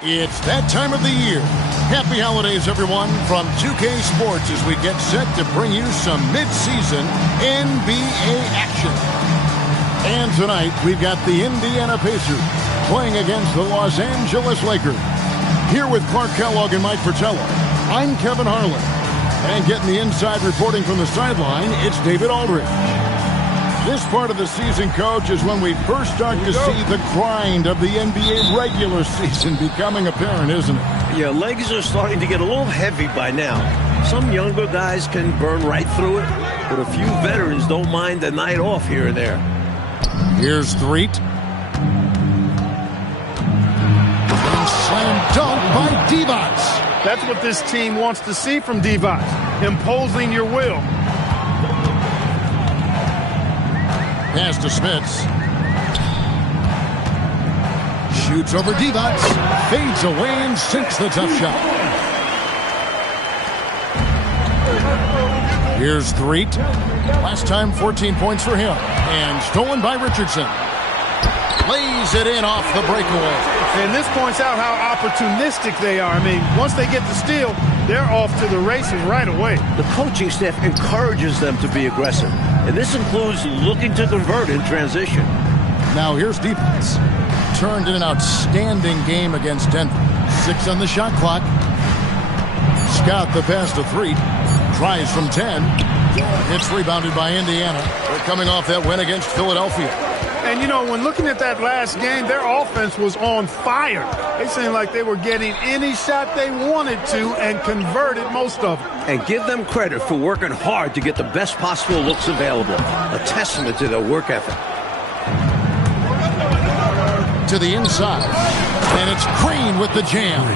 It's that time of the year. Happy holidays, everyone, from 2K Sports as we get set to bring you some mid-season NBA action. And tonight, we've got the Indiana Pacers playing against the Los Angeles Lakers. Here with Clark Kellogg and Mike Fratello, I'm Kevin Harlan. And getting the inside reporting from the sideline, it's David Aldridge. This part of the season, Coach, is when we first start to see the grind of the NBA regular season becoming apparent, isn't it? Yeah, legs are starting to get a little heavy by now. Some younger guys can burn right through it, but a few veterans don't mind a night off here and there. Here's Threet. And slam dunk by Divac. That's what this team wants to see from Divac, imposing your will. Pass to Smits. Shoots over Divac. Fades away and sinks the tough shot. Here's Threet. Last time, 14 points for him. And stolen by Richardson. Lays it in off the breakaway. And this points out how opportunistic they are. I mean, once they get the steal, they're off to the races right away. The coaching staff encourages them to be aggressive, and this includes looking to convert in transition. Now here's defense. Turned in an outstanding game against Denver. 6 on the shot clock. Scott the pass to Threet. Tries from 10. It's rebounded by Indiana. They're coming off that win against Philadelphia. And, you know, when looking at that last game, their offense was on fire. They seemed like they were getting any shot they wanted to and converted most of them. And give them credit for working hard to get the best possible looks available. A testament to their work ethic. To the inside. And it's Green with the jam.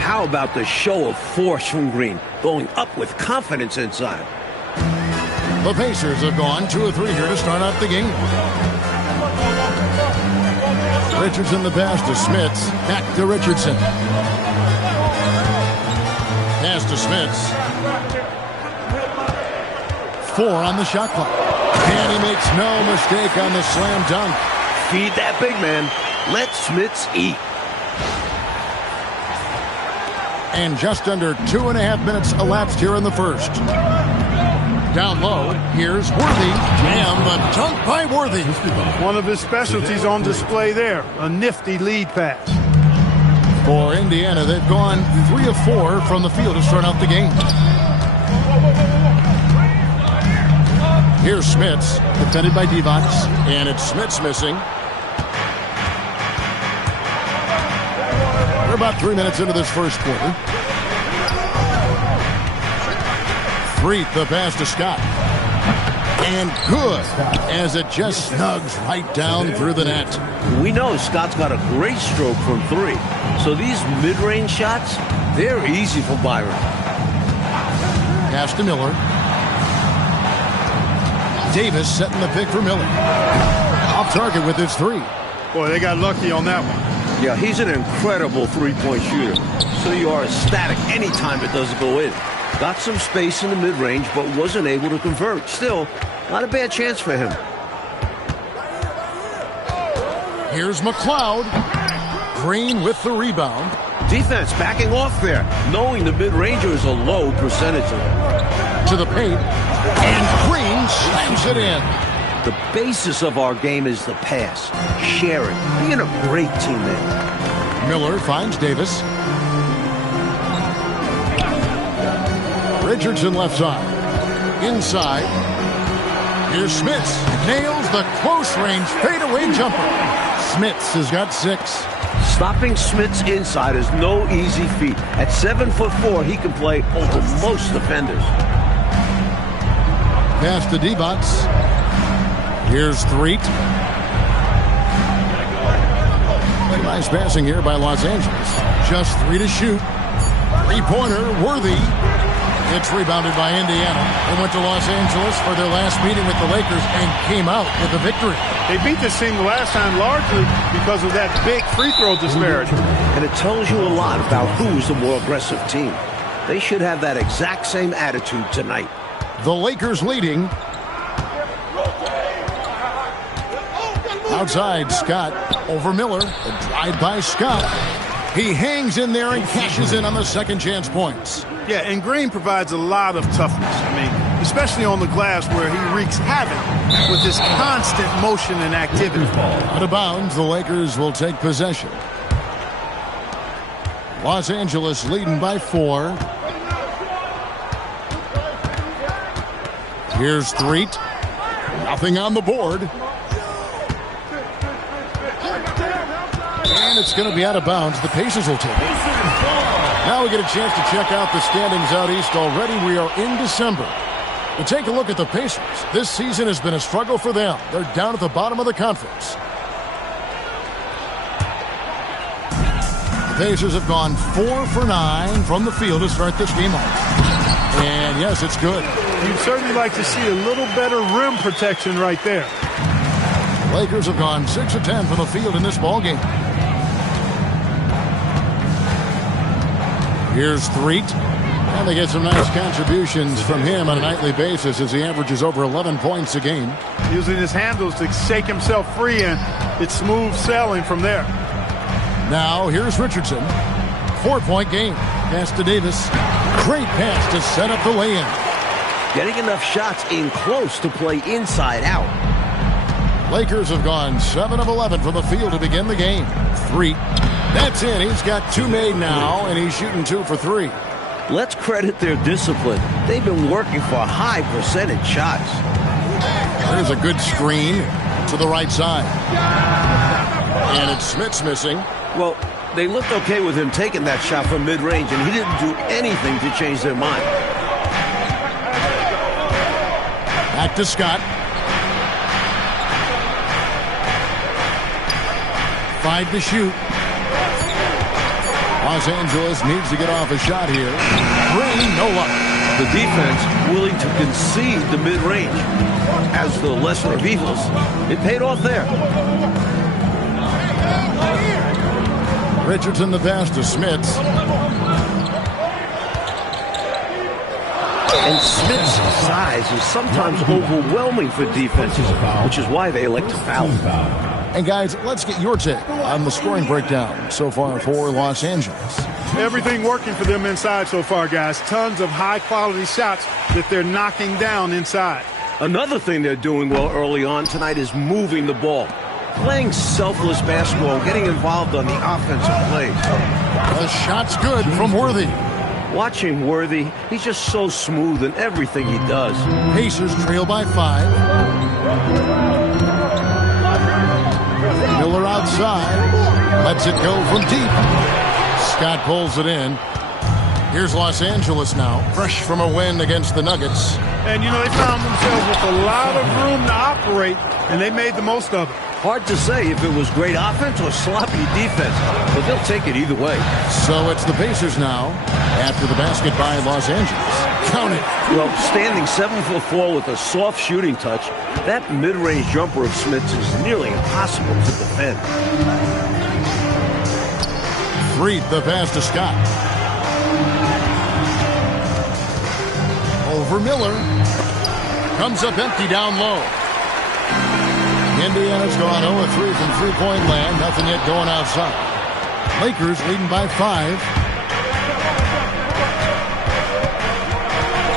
How about the show of force from Green, going up with confidence inside? The Pacers have gone 2 of 3 here to start out the game. Richardson the pass to Smits. Back to Richardson. Pass to Smits. 4 on the shot clock. And he makes no mistake on the slam dunk. Feed that big man. Let Smits eat. And just under 2.5 minutes elapsed here in the first. Down low, here's Worthy. And the dunk by Worthy. One of his specialties on display there. A nifty lead pass. For Indiana, they've gone 3 of 4 from the field to start out the game. Here's Smits, defended by Divac. And it's Smits missing. We're about 3 minutes into this first quarter. Threet the pass to Scott. And good, as it just snugs right down through the net. We know Scott's got a great stroke from 3. So these mid-range shots, they're easy for Byron. Pass to Miller. Davis setting the pick for Miller. Off target with his 3. Boy, they got lucky on that one. Yeah, he's an incredible three-point shooter. So you are ecstatic anytime it doesn't go in. Got some space in the mid-range, but wasn't able to convert. Still, not a bad chance for him. Here's McLeod. Green with the rebound. Defense backing off there, knowing the mid-ranger is a low percentage. To the paint. And Green slams it in. The basis of our game is the pass. Sharing. Being a great teammate. Miller finds Davis. Richardson left side. Inside. Here's Smits. Nails the close-range fadeaway jumper. Smits has got 6. Stopping Smits inside is no easy feat. At 7'4", he can play over most defenders. Pass to Divac. Here's Threet. Nice passing here by Los Angeles. Just 3 to shoot. 3-pointer, Worthy. It's rebounded by Indiana. They went to Los Angeles for their last meeting with the Lakers and came out with a victory. They beat this team the last time largely because of that big free throw disparity. And it tells you a lot about who's the more aggressive team. They should have that exact same attitude tonight. The Lakers leading. Outside, Scott over Miller. A drive by Scott. He hangs in there and cashes in on the second chance points. Yeah, and Green provides a lot of toughness. I mean, especially on the glass where he wreaks havoc with his constant motion and activity. Out of bounds, the Lakers will take possession. Los Angeles leading by 4. Here's Threet. Nothing on the board. And it's going to be out of bounds. The Pacers will take it. Now we get a chance to check out the standings out east already. We are in December. But take a look at the Pacers. This season has been a struggle for them. They're down at the bottom of the conference. The Pacers have gone 4 for 9 from the field to start this game off. And yes, it's good. You'd certainly like to see a little better rim protection right there. Lakers have gone 6 of 10 from the field in this ballgame. Here's Threet. And they get some nice contributions from him on a nightly basis as he averages over 11 points a game. Using his handles to shake himself free, and it's smooth sailing from there. Now here's Richardson. 4-point game. Pass to Davis. Great pass to set up the lay-in. Getting enough shots in close to play inside out. Lakers have gone 7 of 11 from the field to begin the game. Threet. That's in. He's got 2 made now, and he's shooting 2 for 3. Let's credit their discipline. They've been working for high percentage shots. There's a good screen to the right side. And it's Smith's missing. Well, they looked okay with him taking that shot from mid-range, and he didn't do anything to change their mind. Back to Scott. 5 to shoot. Los Angeles needs to get off a shot here. Green, no luck. The defense willing to concede the mid-range. As the lesser of evils, it paid off there. Richardson the pass to Smits. And Smith's size is sometimes overwhelming for defenses, which is why they elect to foul. And guys, let's get your take on the scoring breakdown so far for Los Angeles. Everything working for them inside so far, guys. Tons of high-quality shots that they're knocking down inside. Another thing they're doing well early on tonight is moving the ball. Playing selfless basketball, getting involved on the offensive plays. The shot's good from Worthy. Watching Worthy, he's just so smooth in everything he does. Pacers trail by 5. Miller outside. Lets it go from deep. Scott pulls it in. Here's Los Angeles now, fresh from a win against the Nuggets. And, you know, they found themselves with a lot of room to operate, and they made the most of it. Hard to say if it was great offense or sloppy defense, but they'll take it either way. So it's the Pacers now, after the basket by Los Angeles. Count it. Well, standing 7'4" with a soft shooting touch, that mid-range jumper of Smith's is nearly impossible to defend. Threet the pass to Scott. Over Miller. Comes up empty down low. Indiana's gone 0-3 from three-point land. Nothing yet going outside. Lakers leading by 5.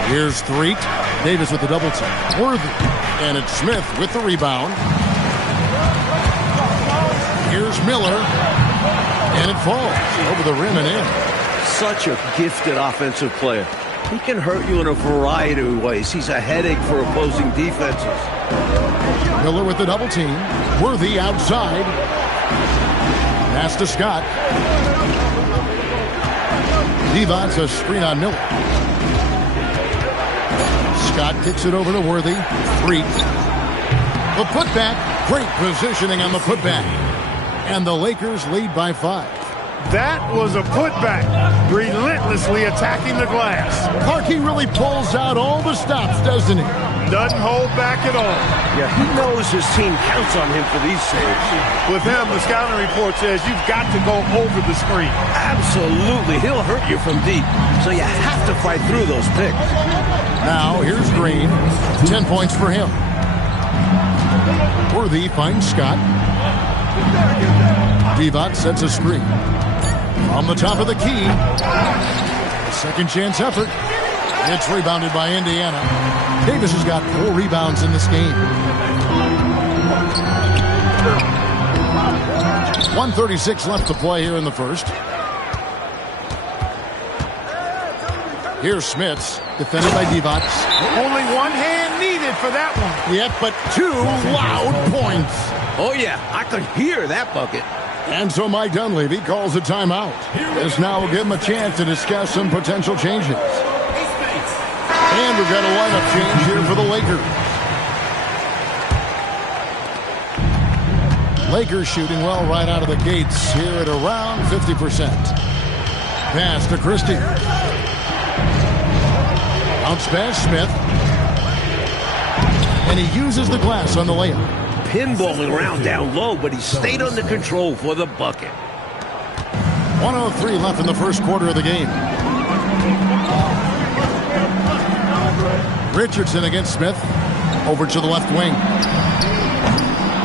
Here's Threet. Davis with the double team. Worthy. And it's Smith with the rebound. Here's Miller. And it falls over the rim and in. Such a gifted offensive player. He can hurt you in a variety of ways. He's a headache for opposing defenses. Miller with the double team. Worthy outside. Pass to Scott. Devon's a screen on Miller. Scott kicks it over to Worthy. Threet. The putback. Great positioning on the putback. And the Lakers lead by 5. That was a putback, relentlessly attacking the glass. Clarkey really pulls out all the stops, doesn't he? Doesn't hold back at all. Yeah, he knows his team counts on him for these saves. With him, the scouting report says you've got to go over the screen. Absolutely. He'll hurt you from deep, so you have to fight through those picks. Now, here's Green. 10 points for him. Worthy finds Scott. Devon sets a screen. From the top of the key. Second chance effort. It's rebounded by Indiana. Davis has got 4 rebounds in this game. 1:36 left to play here in the first. Here's Smits, defended by Divac. Only one hand needed for that one. Yep, but 2 loud points. Oh, yeah, I could hear that bucket. And so Mike Dunleavy calls a timeout. This now will give him a chance to discuss some potential changes. And we've got a lineup change here for the Lakers. Lakers shooting well right out of the gates here at around 50%. Pass to Christie. Bounce pass Smith. And he uses the glass on the layup. Pinballing around down low, but he stayed under control for the bucket. 1:03 left in the first quarter of the game. Richardson against Smith. Over to the left wing.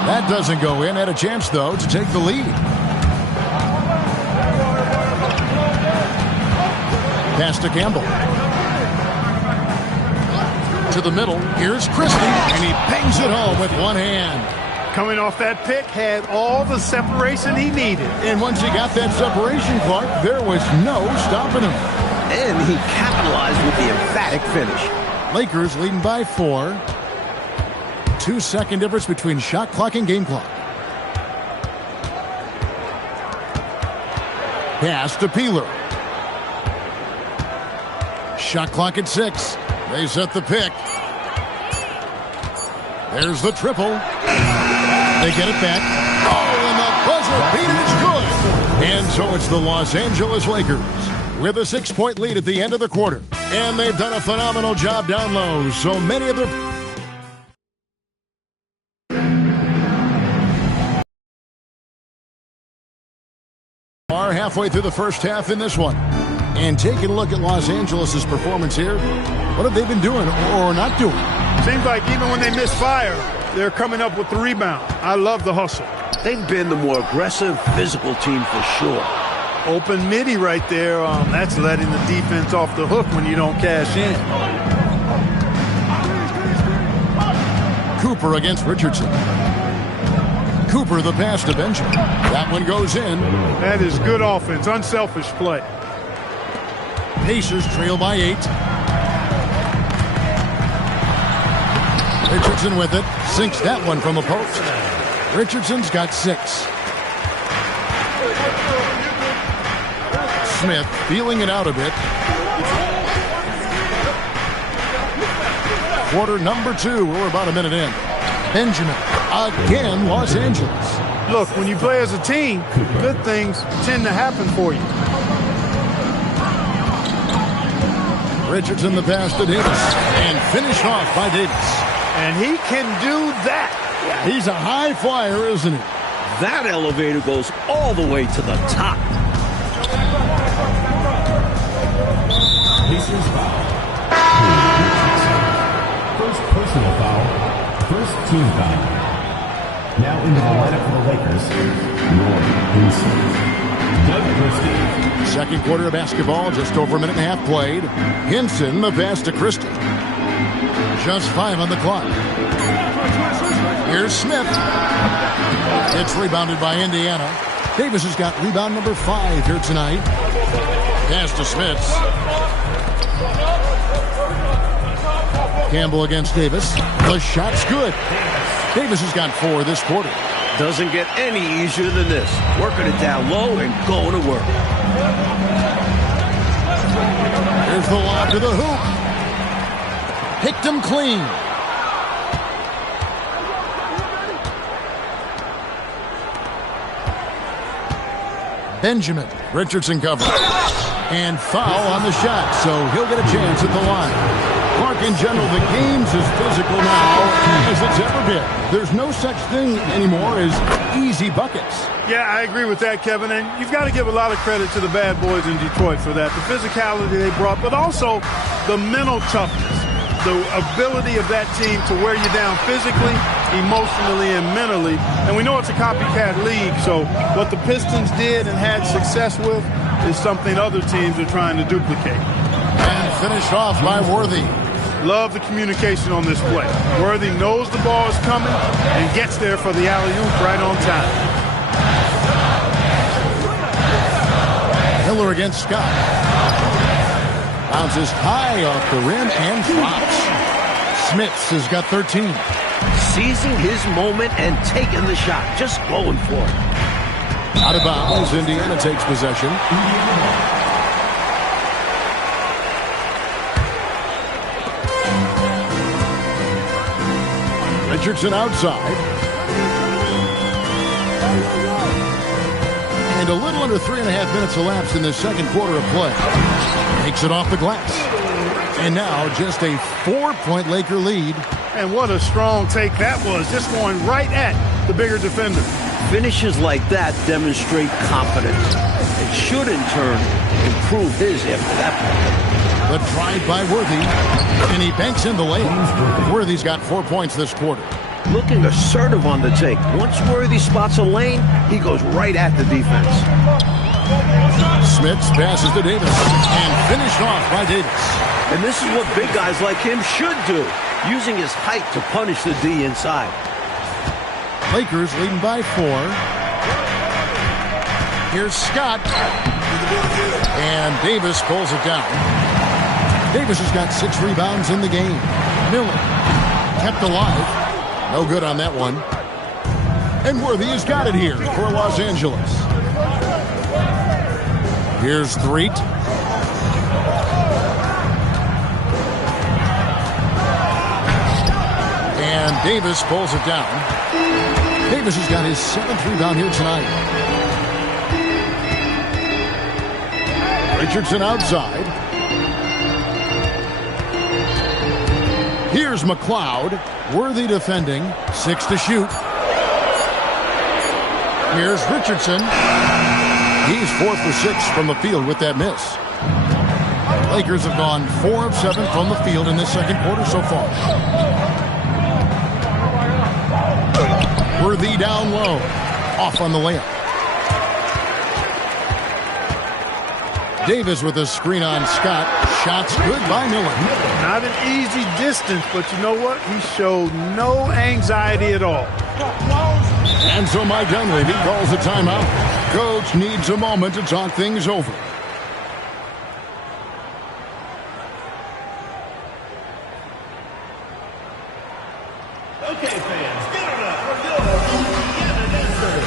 That doesn't go in. Had a chance, though, to take the lead. Pass to Campbell. To the middle. Here's Christie, and he bangs it home with one hand. Coming off that pick, had all the separation he needed. And once he got that separation, Clark, there was no stopping him. And he capitalized with the emphatic finish. Lakers leading by 4. 2-second difference between shot clock and game clock. Pass to Peeler. Shot clock at 6. They set the pick. There's the triple. They get it back. Oh, and the buzzer beater is good. And so it's the Los Angeles Lakers with a 6-point lead at the end of the quarter. And they've done a phenomenal job down low. So many of their... are halfway through the first half in this one. And taking a look at Los Angeles' performance here, what have they been doing or not doing? Seems like even when they miss fire, they're coming up with the rebound. I love the hustle. They've been the more aggressive, physical team for sure. Open midi right there. That's letting the defense off the hook when you don't cash in. Cooper against Richardson. Cooper the pass to Benjamin. That one goes in. That is good offense, unselfish play. Pacers trail by 8. Richardson with it. Sinks that one from the post. Richardson's got 6. Smith feeling it out a bit. Quarter number 2. We're about a minute in. Benjamin. Again, Los Angeles. Look, when you play as a team, good things tend to happen for you. Richardson the pass to Davis. And finished off by Davis. And he can do that. He's a high flyer, isn't he? That elevator goes all the way to the top. Pacers foul. First personal foul. First team foul. Now into the lineup for the Lakers, Roy Hinson. Doug Christie. Second quarter of basketball, just over a minute and a half played. Hinson the pass to Christie. Just 5 on the clock. Here's Smith. It's rebounded by Indiana. Davis has got rebound number 5 here tonight. Pass to Smith. Campbell against Davis. The shot's good. Davis has got 4 this quarter. Doesn't get any easier than this. Working it down low and going to work. Here's the lob to the hoop. Picked him clean. Benjamin. Richardson cover. And foul on the shot, so he'll get a chance at the line. Clark, in general, the game's as physical now as it's ever been. There's no such thing anymore as easy buckets. Yeah, I agree with that, Kevin. And you've got to give a lot of credit to the bad boys in Detroit for that. The physicality they brought, but also the mental toughness. The ability of that team to wear you down physically, emotionally, and mentally. And we know it's a copycat league, so what the Pistons did and had success with, is something other teams are trying to duplicate. And finished off by Worthy. Love the communication on this play. Worthy knows the ball is coming and gets there for the alley-oop right on time. Miller against Scott. Bounces high off the rim and drops. Smits has got 13. Seizing his moment and taking the shot. Just going for it. Out of bounds, Indiana takes possession. Richardson outside. And a little under 3.5 minutes elapsed in the second quarter of play. Takes it off the glass. And now just a 4-point Laker lead. And what a strong take that was. Just going right at the bigger defender. Finishes like that demonstrate confidence. It should, in turn, improve his after that point. The drive by Worthy, and he banks in the layup. Worthy's got 4 points this quarter. Looking assertive on the take. Once Worthy spots a lane, he goes right at the defense. Smits passes to Davis, and finished off by Davis. And this is what big guys like him should do, using his height to punish the D inside. Lakers leading by 4. Here's Scott. And Davis pulls it down. Davis has got 6 rebounds in the game. Miller kept alive. No good on that one. And Worthy has got it here for Los Angeles. Here's Threet. And Davis pulls it down. Davis has got his 7th rebound here tonight. Richardson outside. Here's McLeod. Worthy defending. 6 to shoot. Here's Richardson. He's 4 for 6 from the field with that miss. Lakers have gone 4 of 7 from the field in this second quarter so far. Worthy down low. Off on the layup. Davis with a screen on Scott. Shots good by Miller. Not an easy distance, but you know what? He showed no anxiety at all. And so Mike Dunleavy calls a timeout. Coach needs a moment to talk things over. Okay, fans, get it up for your Indiana Dancers.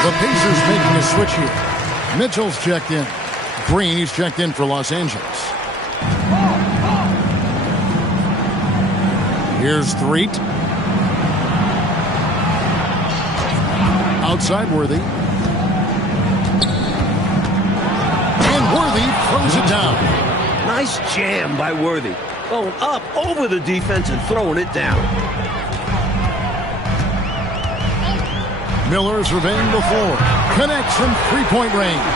The Pacers making a switch here. Mitchell's checked in. Green, he's checked in for Los Angeles. Here's Threet. Outside Worthy. And Worthy throws it down. Nice jam by Worthy. Going up over the defense and throwing it down. Miller surveying the floor. Connects from three-point range.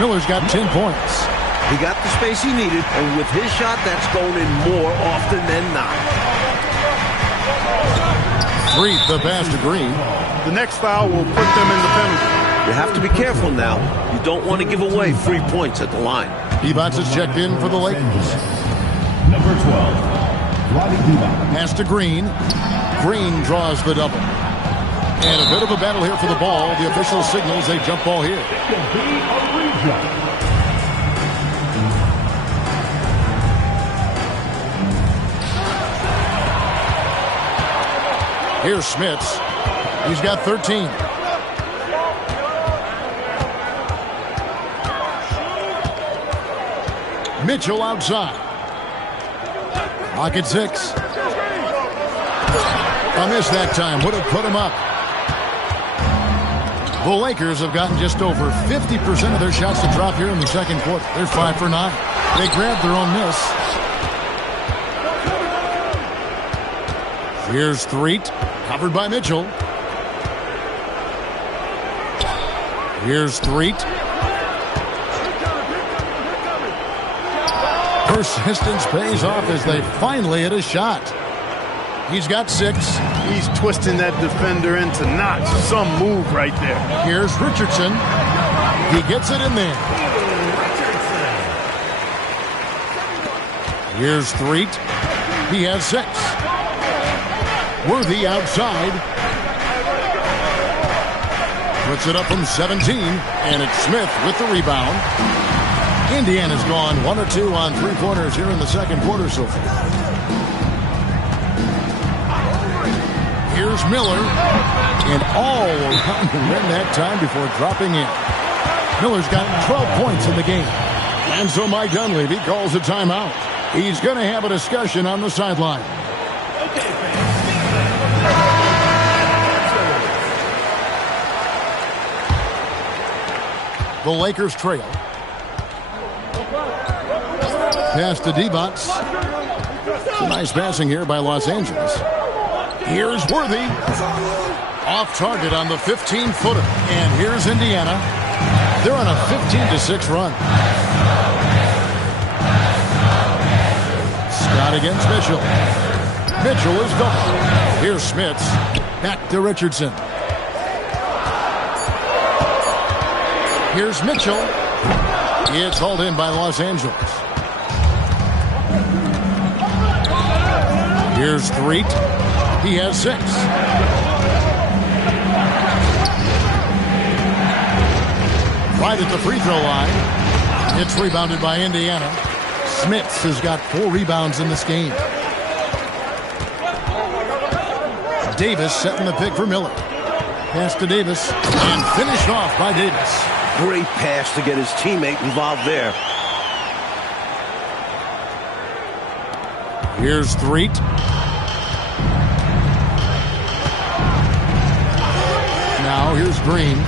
Miller's got 10 points. He got the space he needed, and with his shot, that's going in more often than not. Threet, the pass to Green. The next foul will put them in the penalty. You have to be careful now. You don't want to give away free points at the line. Divac is checked in for the Lakers. Number 12. Vlade Divac. Pass to Green. Green draws the double. And a bit of a battle here for the ball. The official signals a jump ball here. Here's Smits. He's got 13. Mitchell outside. Pocket 6. A miss that time. Would have put him up. The Lakers have gotten just over 50% of their shots to drop here in the second quarter. They're 5 for 9. They grabbed their own miss. Here's Threet. Covered by Mitchell. Here's Threet. Persistence pays off as they finally hit a shot. He's got 6. He's twisting that defender into knots. Some move right there. Here's Richardson. He gets it in there. Here's Threet. He has 6. Worthy outside. Puts it up from 17, and it's Smith with the rebound. Indiana's gone 1 or 2 on three-pointers here in the second quarter so far. Here's Miller, and all around the rim that time before dropping in. Miller's got 12 points in the game. And so Mike Dunleavy calls a timeout. He's going to have a discussion on the sideline. The Lakers trail. Pass to Divac. Some nice passing here by Los Angeles. Here's Worthy. Off target on the 15-footer. And here's Indiana. They're on a 15-6 run. Scott against Mitchell. Mitchell is double. Here's Smits. Back to Richardson. Here's Mitchell. It's hauled in by Los Angeles. Here's Threet. He has 6. Right at the free throw line. It's rebounded by Indiana. Smits has got 4 rebounds in this game. Davis setting the pick for Miller. Pass to Davis. And finished off by Davis. Great pass to get his teammate involved there. Here's Threet. Now here's Green.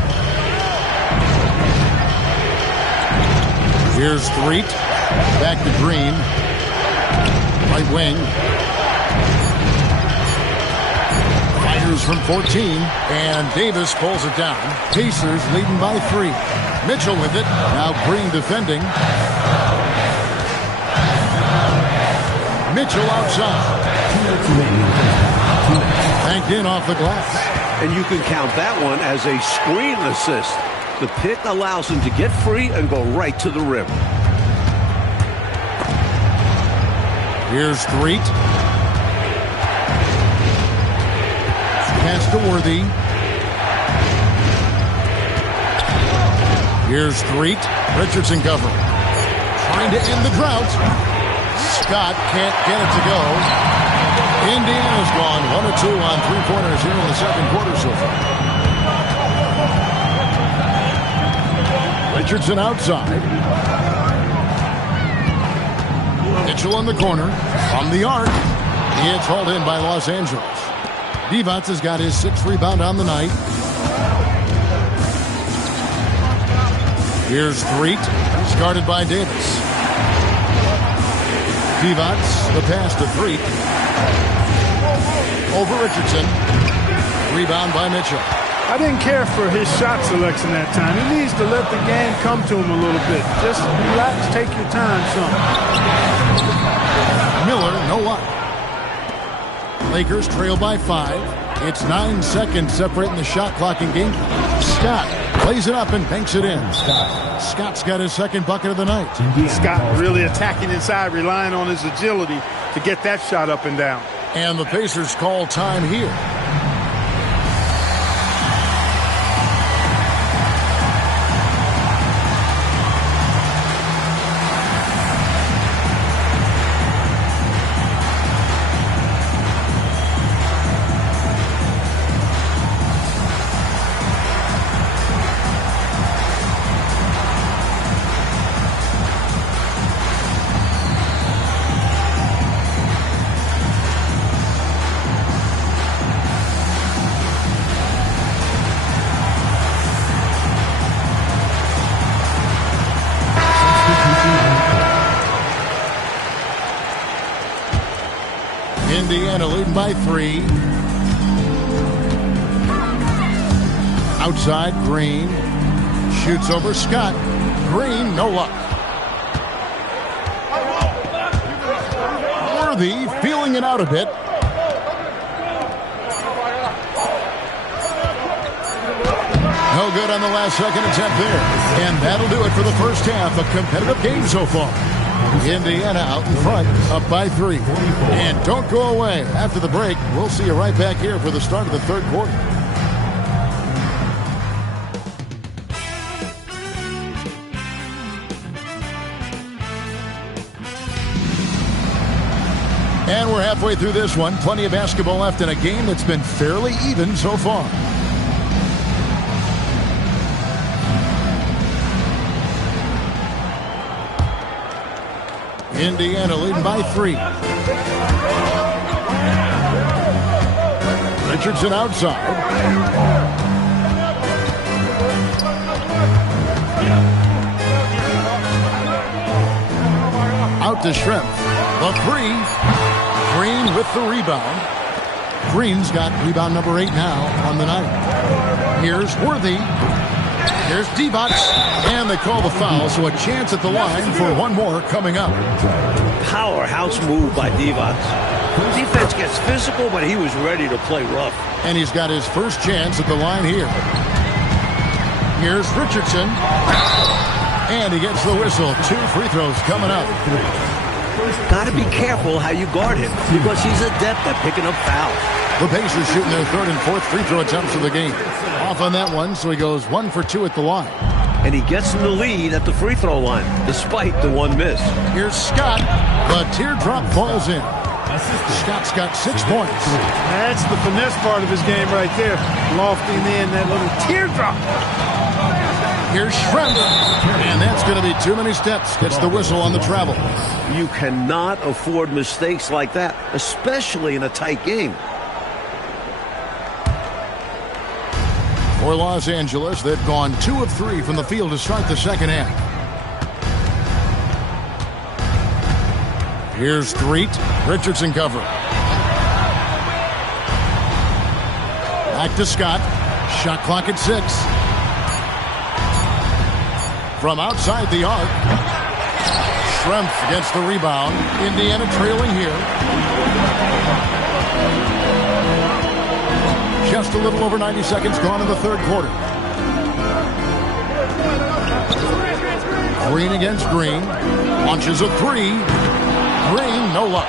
Here's Threet. Back to Green. Right wing. Fires from 14. And Davis pulls it down. Pacers leading by 3. Mitchell with it. Now Green defending. Mitchell outside. Banked in off the glass. And you can count that one as a screen assist. The pick allows him to get free and go right to the rim. Here's Threet. Pass to Worthy. Here's Threet. Richardson covering. Trying to end the drought. Scott can't get it to go. Indiana's gone 1 or 2 on three-pointers here in the second quarter so far. Richardson outside. Mitchell in the corner. From the arc. It's hauled in by Los Angeles. Divac has got his 6th rebound on the night. Here's Threet. He's guarded by Davis. Divac, the pass to Threet. Over Richardson. Rebound by Mitchell. I didn't care for his shot selection that time. He needs to let the game come to him a little bit. Just relax, take your time some. Miller, no luck. Lakers trail by 5. It's 9 seconds separating the shot clock and game clock. Scott plays it up and banks it in. Scott's got his 2nd bucket of the night. Scott really attacking inside, relying on his agility. to get that shot up and down. And the Pacers call time here. Indiana leading by 3. Outside, Green. Shoots over Scott. Green, no luck. Worthy feeling it out a bit. No good on the last second attempt there. And that'll do it for the first half. A competitive game so far. Indiana out in front, up by 3. And don't go away. After the break, we'll see you right back here for the start of the third quarter. And we're halfway through this one. Plenty of basketball left in a game that's been fairly even so far. Indiana leading by 3. Richardson outside. Out to Schrempf. The 3. Green with the rebound. Green's got rebound number 8 now on the night. Here's Worthy. Here's Divac, and they call the foul, so a chance at the line for one more coming up. Powerhouse move by Divac. Defense gets physical, but he was ready to play rough. And he's got his first chance at the line here. Here's Richardson, and he gets the whistle. 2 free throws coming up. Got to be careful how you guard him, because he's adept at picking up fouls. The Pacers shooting their 3rd and 4th free throw attempts of the game. Off on that one, so he goes 1 for 2 at the line. And he gets in the lead at the free throw line, despite the 1 miss. Here's Scott. The teardrop falls in. Scott's got 6 points. That's the finesse part of his game right there. Lofting in that little teardrop. Here's Schrempf. And that's going to be too many steps. Gets the whistle on the travel. You cannot afford mistakes like that, especially in a tight game. For Los Angeles, they've gone 2 of 3 from the field to start the second half. Here's Threet. Richardson cover. Back to Scott. Shot clock at 6. From outside the arc. Schrempf gets the rebound. Indiana trailing here. Just a little over 90 seconds gone in the third quarter. Green against Green. Launches a 3. Green, no luck.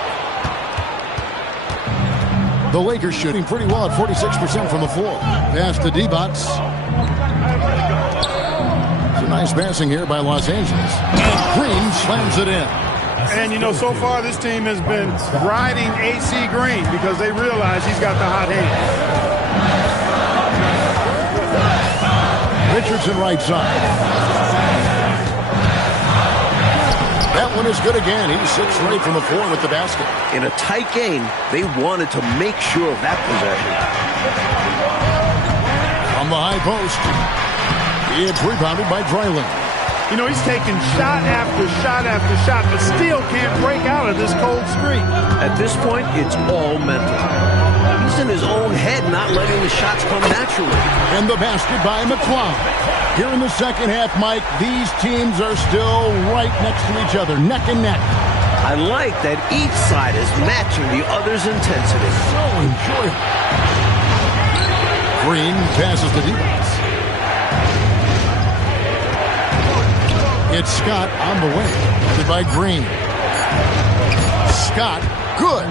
The Lakers shooting pretty well at 46% from the floor. Pass to Divac. It's a nice passing here by Los Angeles. And Green slams it in. And, you know, so far this team has been riding AC Green because they realize he's got the hot hand. Richardson right side. That one is good again. He's 6 straight from the floor with the basket. In a tight game, they wanted to make sure of that possession. From the high post. It's rebounded by Dreiling. You know, he's taking shot after shot after shot, but still can't break out of this cold streak. At this point, it's all mental. He's in his own head, not letting the shots come naturally. And the basket by McClung. Here in the second half, Mike, these teams are still right next to each other, neck and neck. I like that each side is matching the other's intensity. So enjoyable. Green passes to Divac. It's Scott on the way. By Green. Scott Good.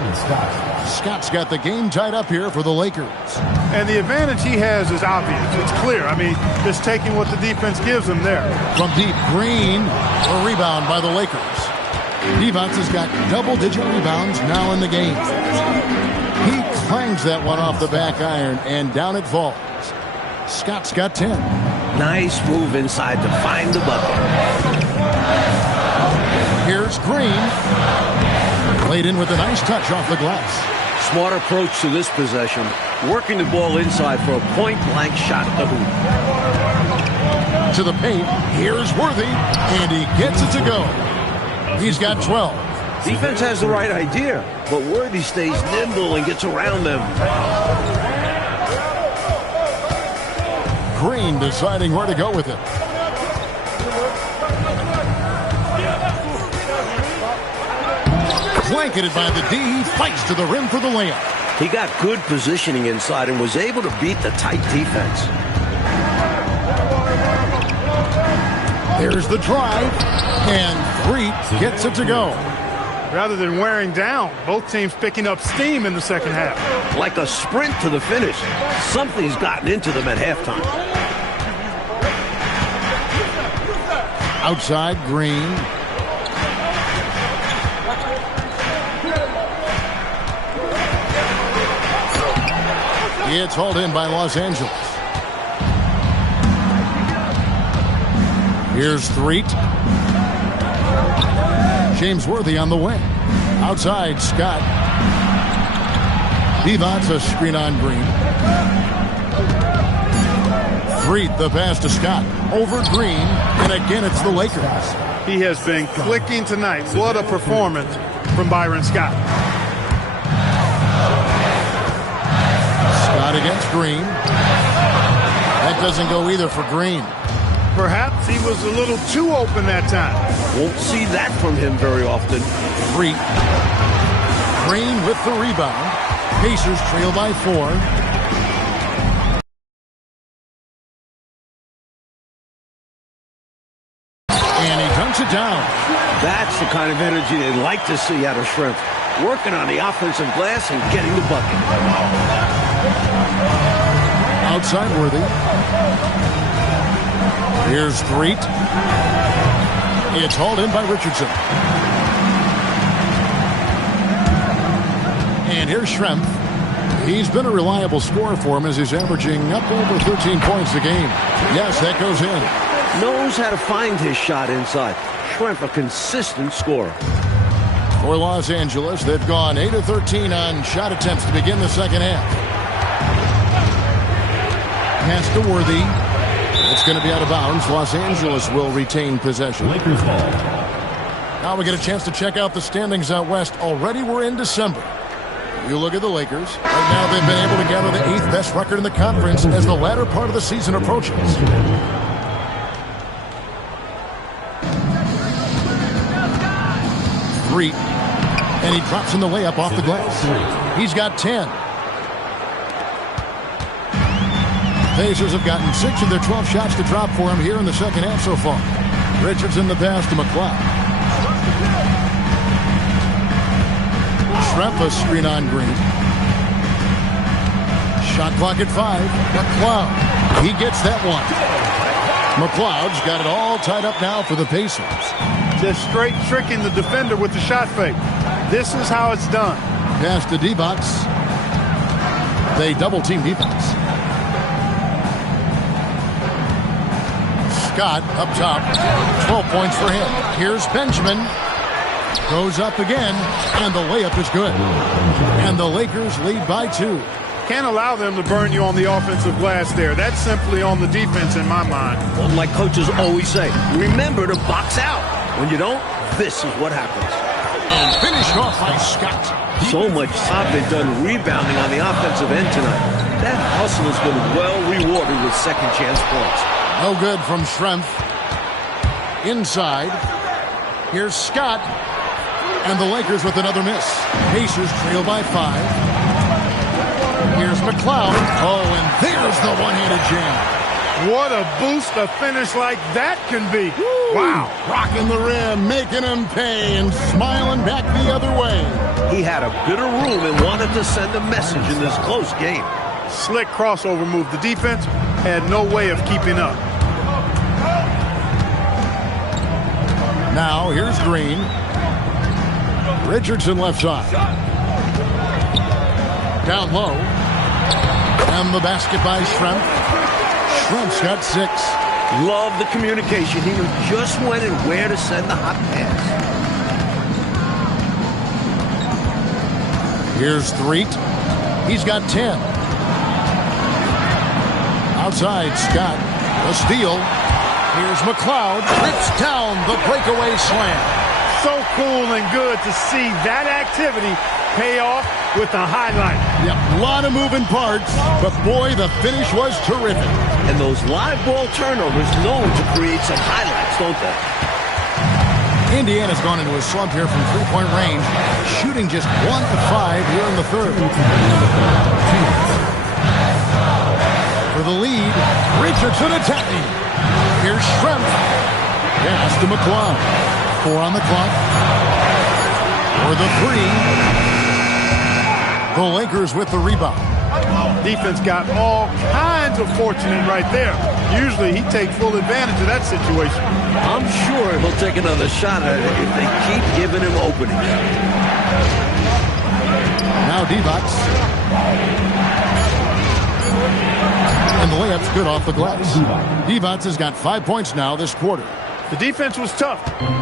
Scott's got the game tied up here for the Lakers. And the advantage he has is obvious. It's clear. I mean, just taking what the defense gives him there. From deep, Green, a rebound by the Lakers. Divac has got double-digit rebounds now in the game. He clangs that one off the back iron, and down it falls. Scott's got 10. Nice move inside to find the bucket. Here's Green. Played in with a nice touch off the glass. Smart approach to this possession. Working the ball inside for a point-blank shot at the hoop. To the paint. Here's Worthy, and he gets it to go. He's got 12. Defense has the right idea, but Worthy stays nimble and gets around them. Green deciding where to go with it. Blanketed by the D. He fights to the rim for the layup. He got good positioning inside and was able to beat the tight defense. There's the drive, and Threet gets it to go. Rather than wearing down, both teams picking up steam in the second half. Like a sprint to the finish. Something's gotten into them at halftime. Outside, Green. It's hauled in by Los Angeles. Here's Threet. James Worthy on the wing. Outside, Scott. Divac a screen on Green. Threet, the pass to Scott. Over Green, and again it's the Lakers. He has been clicking tonight. What a performance from Byron Scott. Scott against Green. That doesn't go either for Green. Perhaps he was a little too open that time. Won't see that from him very often. Threet. Green with the rebound. Pacers trail by 4. And he dunks it down. That's the kind of energy they like to see out of Schrempf. Working on the offensive glass and getting the bucket. Outside Worthy. Here's Threet. It's hauled in by Richardson. And here's Schrempf. He's been a reliable scorer for him as he's averaging up over 13 points a game. Yes, that goes in. Knows how to find his shot inside. Schrempf, a consistent scorer. For Los Angeles, they've gone 8 of 13 on shot attempts to begin the second half. Pass to Worthy. It's going to be out of bounds. Los Angeles will retain possession. Lakers ball. Now we get a chance to check out the standings out west. Already we're in December. You look at the Lakers. Right now they've been able to gather the 8th best record in the conference as the latter part of the season approaches. Threet. And he drops in the layup off the glass. He's got 10. Pacers have gotten 6 of their 12 shots to drop for him here in the second half so far. Richardson the pass to McLeod. Schrempf a screen on Green. Shot clock at 5. McLeod. He gets that one. McLeod's got it all tied up now for the Pacers. Just straight tricking the defender with the shot fake. This is how it's done. Pass to Divac. They double-team Divac. Scott up top. 12 points for him. Here's Benjamin. Goes up again, and the layup is good. And the Lakers lead by 2. Can't allow them to burn you on the offensive glass there. That's simply on the defense in my mind. Well, like coaches always say, remember to box out. When you don't, this is what happens. And finished off by Scott. So much job they've done rebounding on the offensive end tonight. That hustle has been well rewarded with second chance points. No good from Schrempf. Inside. Here's Scott. And the Lakers with another miss. Pacers trail by 5. Here's McLeod. Oh, and there's the one-handed jam. What a boost a finish like that can be. Woo. Wow. Rocking the rim, making him pay, and smiling back the other way. He had a bit of room and wanted to send a message in this close game. Slick crossover move. The defense had no way of keeping up. Now, here's Green. Richardson left side. Down low. And the basket by Schrempf. Schrempf's got 6. Love the communication. He knew just when and where to send the hot pass. Here's Threet. He's got 10. Outside, Scott. A steal. Here's McLeod. Rips down the breakaway slam. So cool and good to see that activity pay off with a highlight. Yep, a lot of moving parts, but boy, the finish was terrific. And those live ball turnovers known to create some highlights, don't they? Indiana's gone into a slump here from three-point range, shooting just 1 of 5 here in the third. For the lead, Richardson attacking. Here's Schrempf. Pass to McLeod. 4 on the clock. For the 3. The Lakers with the rebound. Defense got all kinds of fortunate right there. Usually he takes full advantage of that situation. I'm sure he'll take another shot at it if they keep giving him openings. Now Divac. And the layup's good off the glass. Divac has got 5 points now this quarter. The defense was tough,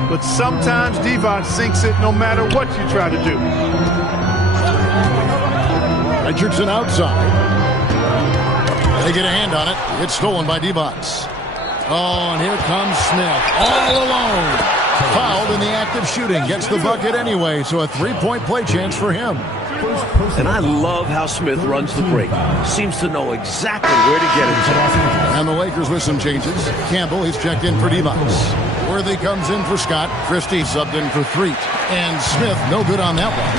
but sometimes Divac sinks it no matter what you try to do. Richardson outside. They get a hand on it. It's stolen by Divac. Oh, and here comes Smith. All alone. Fouled in the act of shooting. Gets the bucket anyway, so a 3-point play chance for him. And I love how Smith runs the break. Seems to know exactly where to get it to. And the Lakers with some changes. Campbell, he's checked in for Divac. Worthy comes in for Scott. Christie subbed in for Threet. And Smith, no good on that one.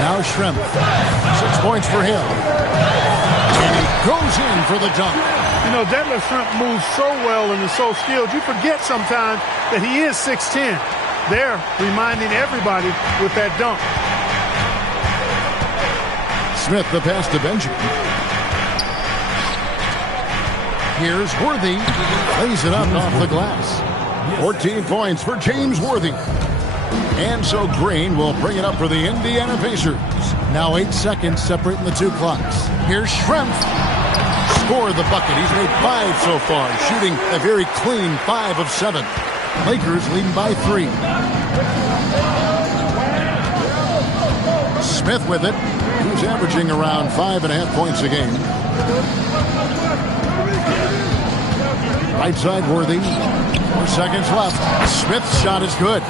Now Schrempf. 6 points for him. And he goes in for the dunk. You know, Detlef Schrempf moves so well and is so skilled, you forget sometimes that he is 6'10". They're reminding everybody with that dunk. Smith, the pass to Benjamin. Here's Worthy. Lays it up off the glass. 14 points for James Worthy. And so Green will bring it up for the Indiana Pacers. Now 8 seconds separating the 2 clocks. Here's Schrempf. Score the bucket. He's made 5 so far, shooting a very clean 5 of 7. Lakers leading by 3. Smith with it. He's averaging around 5.5 points a game. Right side Worthy. 4 seconds left. Smith's shot is good.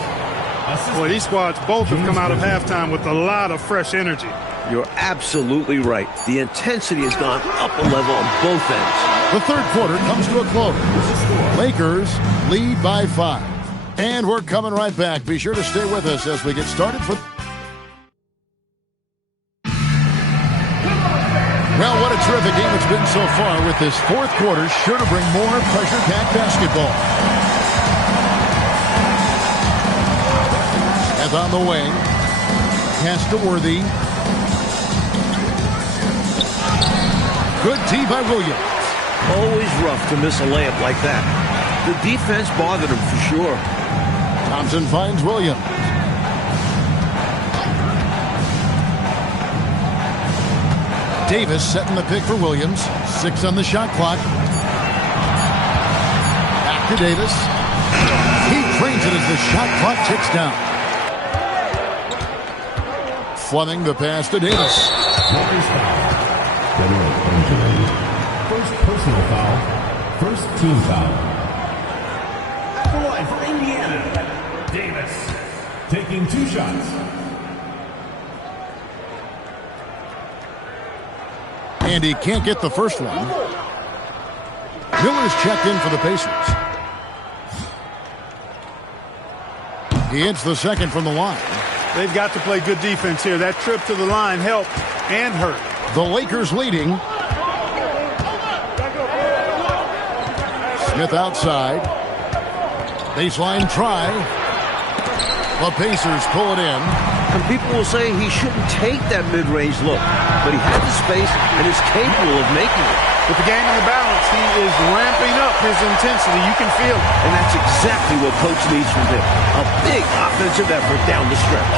Boy, these squads both have come out of halftime with a lot of fresh energy. You're absolutely right. The intensity has gone up a level on both ends. The third quarter comes to a close. Lakers lead by 5. And we're coming right back. Be sure to stay with us as we get started for... Well, what a terrific game it's been so far, with this fourth quarter sure to bring more pressure-packed basketball. As on the way, pass to Worthy. Good D by Williams. Always rough to miss a layup like that. The defense bothered him for sure. Thompson finds Williams. Davis setting the pick for Williams. 6 on the shot clock. Back to Davis. He trains it as the shot clock ticks down. Fleming the pass to Davis. First personal foul. First team foul. For Indiana, Davis taking 2 shots. And he can't get the first one. Miller's checked in for the Pacers. He hits the second from the line. They've got to play good defense here. That trip to the line helped and hurt. The Lakers leading. Smith outside. Baseline try. The Pacers pull it in. And people will say he shouldn't take that mid-range look, but he had the space and is capable of making it. With the game in the balance, he is ramping up his intensity. You can feel it. And that's exactly what Coach needs from him. A big offensive effort down the stretch.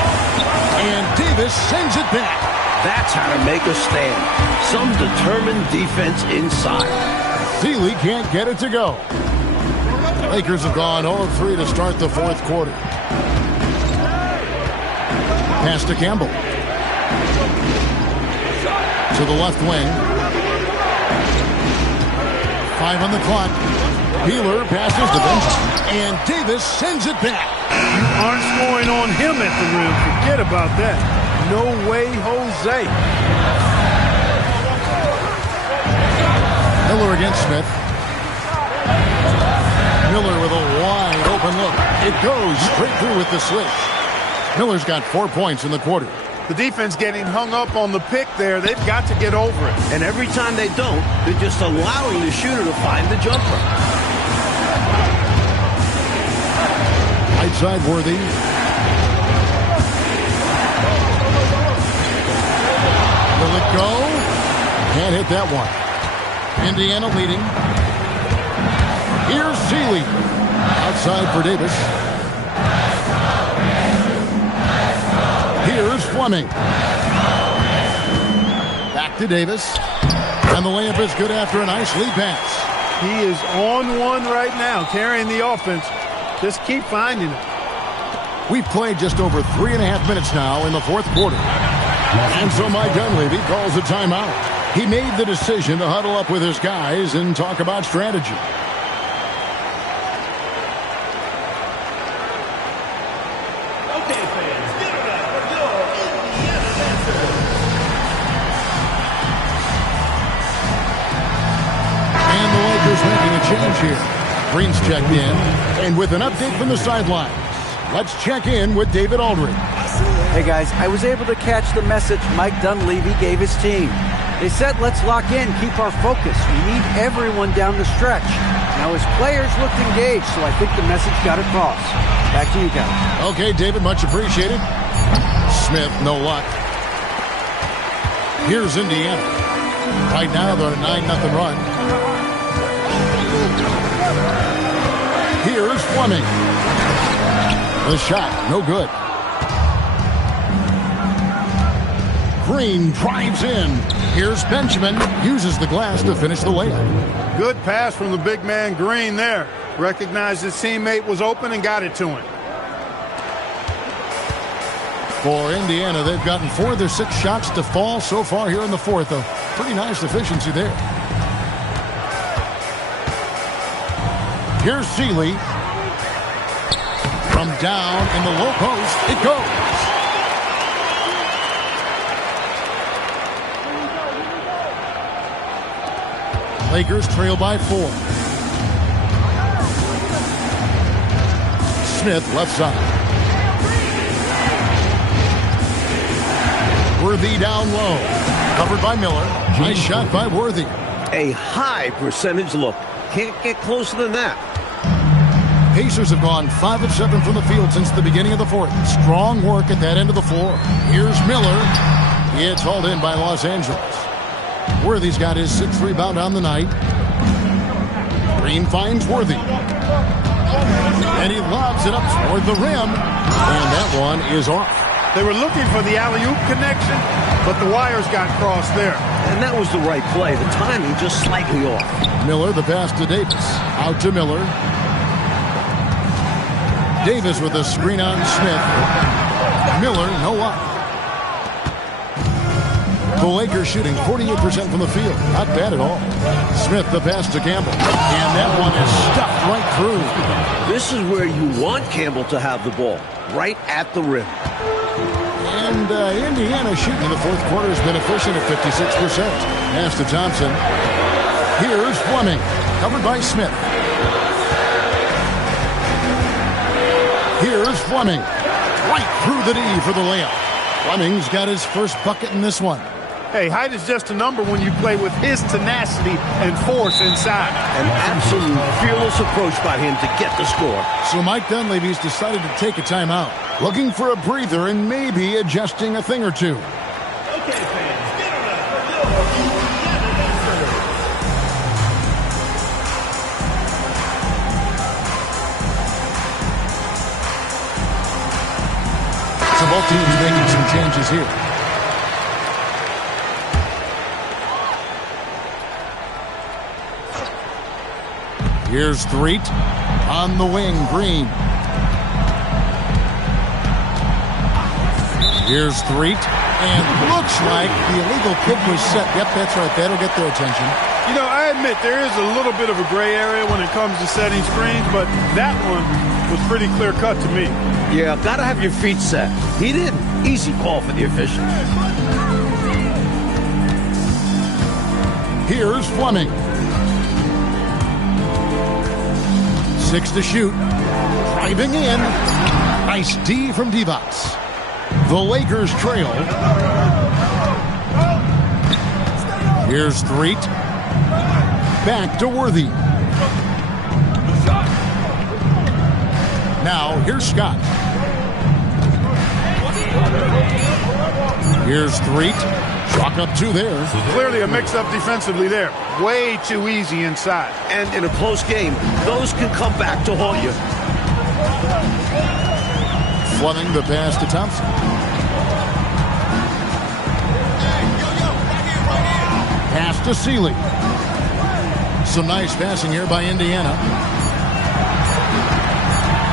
And Davis sends it back. That's how to make a stand. Some determined defense inside. Sealy can't get it to go. Lakers have gone 0-3 to start the fourth quarter. Pass to Campbell. To the left wing. 5 on the clock. Peeler passes to Benjamin. And Davis sends it back. You aren't scoring on him at the rim. Forget about that. No way, Jose. Miller against Smith. Miller with a wide open look. It goes straight through with the switch. Miller's got 4 points in the quarter. The defense getting hung up on the pick there. They've got to get over it. And every time they don't, they're just allowing the shooter to find the jumper. Right side Worthy. Will it go? Can't hit that one. Indiana leading. Here's Sealy. Outside for Davis. Here's Fleming. Back to Davis. And the layup is good after a nice lead pass. He is on one right now, carrying the offense. Just keep finding it. We've played just over 3.5 minutes now in the fourth quarter. And so Mike Dunleavy calls a timeout. He made the decision to huddle up with his guys and talk about strategy. And the Lakers making a change here. Green's checked in, and with an update from the sidelines, let's check in with David Aldridge. Hey guys, I was able to catch the message Mike Dunleavy gave his team. They said, let's lock in, keep our focus. We need everyone down the stretch. Now his players looked engaged, so I think the message got across. Back to you guys. Okay, David, much appreciated. Smith, no luck. Here's Indiana. Right now, they're on a 9-0 run. Here's Fleming. The shot, no good. Green drives in. Here's Benjamin. Uses the glass to finish the layup. Good pass from the big man Green there. Recognized his teammate was open and got it to him. For Indiana, they've gotten 4 of their 6 shots to fall so far here in the fourth. A pretty nice efficiency there. Here's Sealy. From down in the low post, it goes. Lakers trail by 4. Smith left side. Worthy down low. Covered by Miller. Nice shot by Worthy. A high percentage look. Can't get closer than that. Pacers have gone 5 of 7 from the field since the beginning of the fourth. Strong work at that end of the floor. Here's Miller. It's hauled in by Los Angeles. Worthy's got his 6th rebound on the night. Green finds Worthy. And he lobs it up toward the rim. And that one is off. They were looking for the alley-oop connection, but the wires got crossed there. And that was the right play. The timing just slightly off. Miller, the pass to Davis. Out to Miller. Davis with a screen on Smith. Miller, no luck. The Lakers shooting 48% from the field. Not bad at all. Smith, the pass to Campbell. And that one is stuffed right through. This is where you want Campbell to have the ball. Right at the rim. And Indiana shooting in the fourth quarter has been efficient at 56%. Pass to Thompson. Here's Fleming. Covered by Smith. Here's Fleming. Right through the D for the layup. Fleming's got his first bucket in this one. Hey, height is just a number when you play with his tenacity and force inside. An absolute fearless approach by him to get the score. So Mike Dunleavy's decided to take a timeout, looking for a breather and maybe adjusting a thing or two. So both teams making some changes here. Here's Threet on the wing, Green. Here's Threet, and looks like the illegal kick was set. Yep, that's right. That'll get their attention. You know, I admit there is a little bit of a gray area when it comes to setting screens, but that one was pretty clear-cut to me. Yeah, gotta have your feet set. He didn't. Easy call for the officials. Here's Fleming. 6 to shoot. Driving in. Nice D from Divac. The Lakers trail. Here's Threet. Back to Worthy. Now, here's Scott. Here's Threet. Chalk up 2 there. Clearly a mix-up defensively there. Way too easy inside. And in a close game, those can come back to haunt you. Fleming the pass to Thompson. Pass to Sealy. Some nice passing here by Indiana.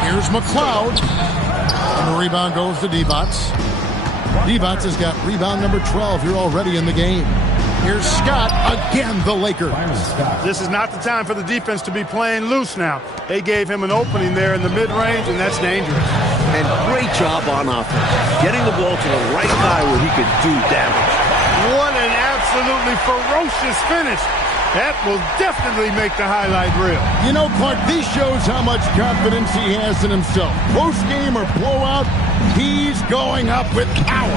Here's McLeod. And the rebound goes to Divac. Divac has got rebound number 12 here already in the game. Here's Scott, again the Lakers. This is not the time for the defense to be playing loose now. They gave him an opening there in the mid-range, and that's dangerous. And great job on offense. Getting the ball to the right guy where he could do damage. What an absolutely ferocious finish. That will definitely make the highlight reel. You know, Clark, this shows how much confidence he has in himself. Close game or blowout, he's going up with power.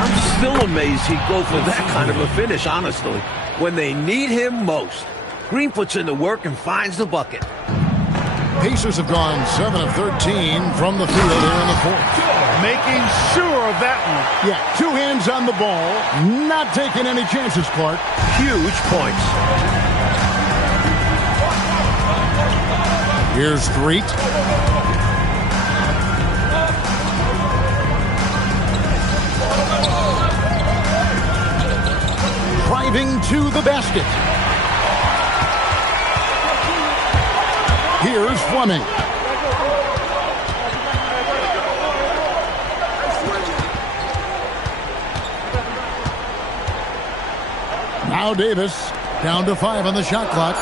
I'm still amazed he'd go for that kind of a finish, honestly. When they need him most. Green puts in the work and finds the bucket. Pacers have gone 7 of 13 from the field here in the fourth. Making sure of that one. Yeah, 2 hands on the ball. Not taking any chances, Clark. Huge points. Here's Threet. Driving to the basket. Here's Fleming. Now Davis, down to 5 on the shot clock.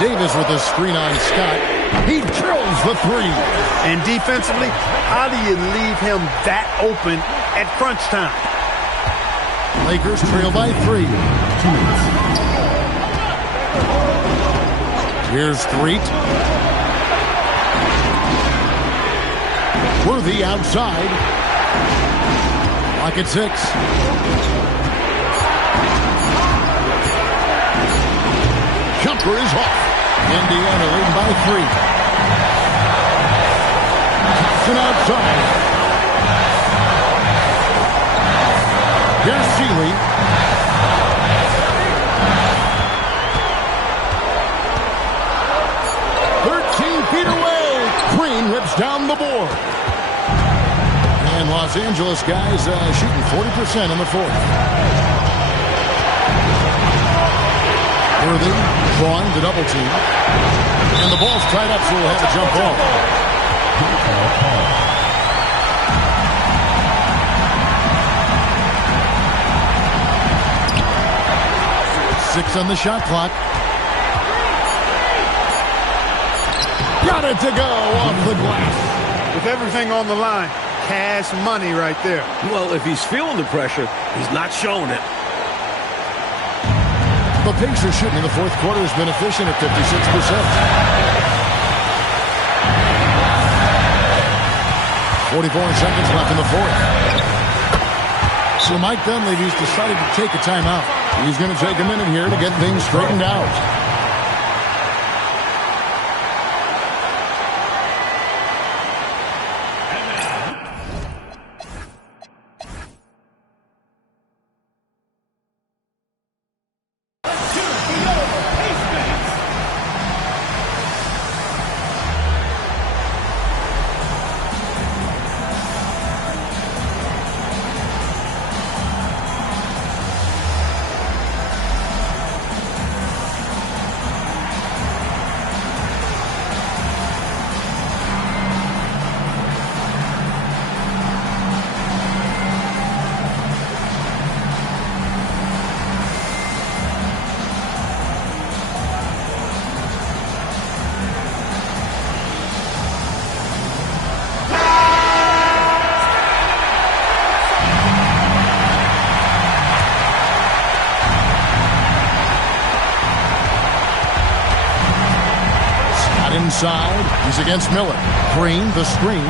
Davis with a screen on Scott. He drills the 3. And defensively, how do you leave him that open at crunch time? Lakers trail by 3. Here's Threet. Worthy outside. Lock at 6. Jumper is off. Indiana leading by 3. Thompson outside. Here's Sealy. Feet away. Green rips down the board. And Los Angeles guys shooting 40% in the fourth. Worthy drawing the double team. And the ball's tied up, so we'll have a jump ball. 6 on the shot clock. Got it to go off the glass. With everything on the line, cash money right there. Well, if he's feeling the pressure, he's not showing it. The Pacers shooting in the fourth quarter has been efficient at 56%. 44 seconds left in the fourth. So Mike Dunleavy's decided to take a timeout. He's going to take a minute here to get things straightened out. Inside, he's against Miller. Green, the screen.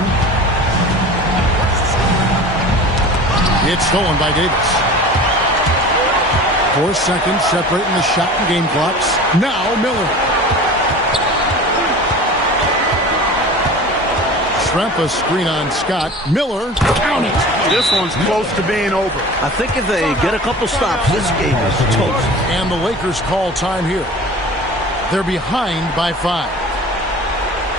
It's stolen by Davis. 4 seconds separating the shot and game clocks. Now Miller. Schrempf screen on Scott. Miller, count it. This one's close to being over. I think if they get a couple stops, this game is toast. And the Lakers call time here. They're behind by 5.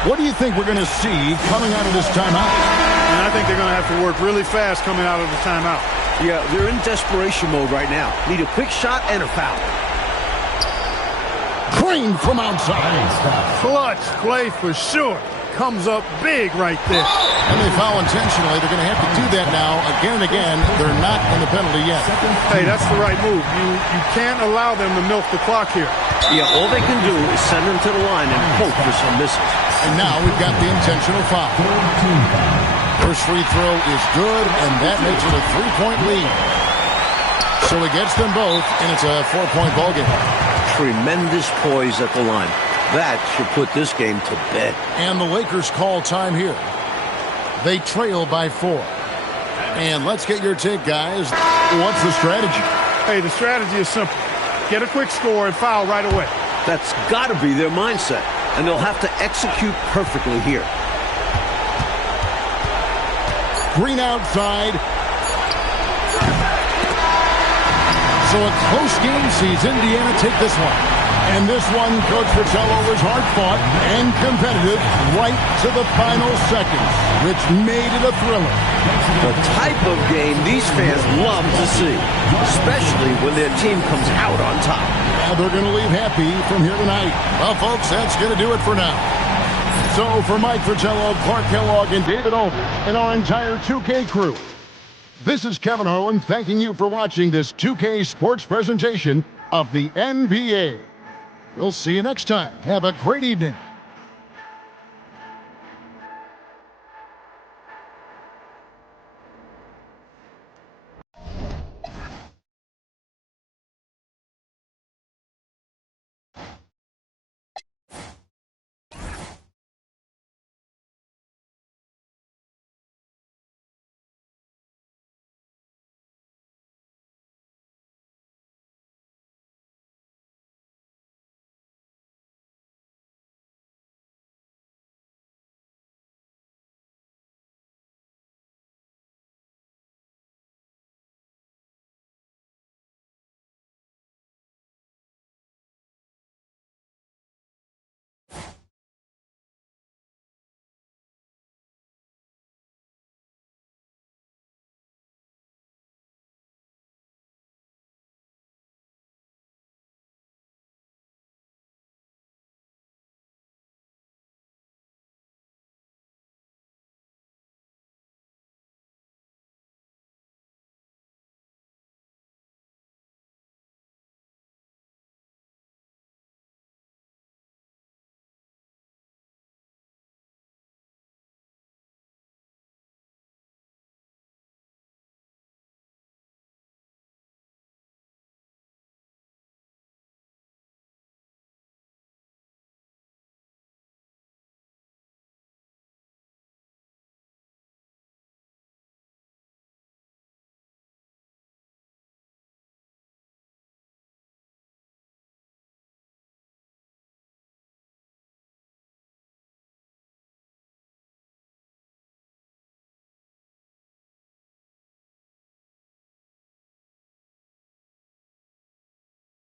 What do you think we're going to see coming out of this timeout? And I think they're going to have to work really fast coming out of the timeout. Yeah, they're in desperation mode right now. Need a quick shot and a foul. Green from outside. Clutch play for sure. Comes up big right there. And they foul intentionally. They're going to have to do that now again and again. They're not in the penalty yet. Hey, that's the right move. You can't allow them to milk the clock here. Yeah, all they can do is send them to the line and hope for some misses. And now we've got the intentional foul. First free throw is good, and that makes it a 3-point lead. So he gets them both, and it's a 4-point ball game. Tremendous poise at the line. That should put this game to bed. And the Lakers call time here. They trail by 4. And let's get your take, guys. What's the strategy? Hey, the strategy is simple. Get a quick score and foul right away. That's got to be their mindset. And they'll have to execute perfectly here. Green outside. So a close game sees Indiana take this one. And this one, Coach Fratello, was hard-fought and competitive right to the final seconds, which made it a thriller. The type of game these fans love to see, especially when their team comes out on top. Yeah, they're going to leave happy from here tonight. Well, folks, that's going to do it for now. So for Mike Fratello, Clark Kellogg, and David Olber, and our entire 2K crew, this is Kevin Harlan thanking you for watching this 2K Sports presentation of the NBA. We'll see you next time. Have a great evening.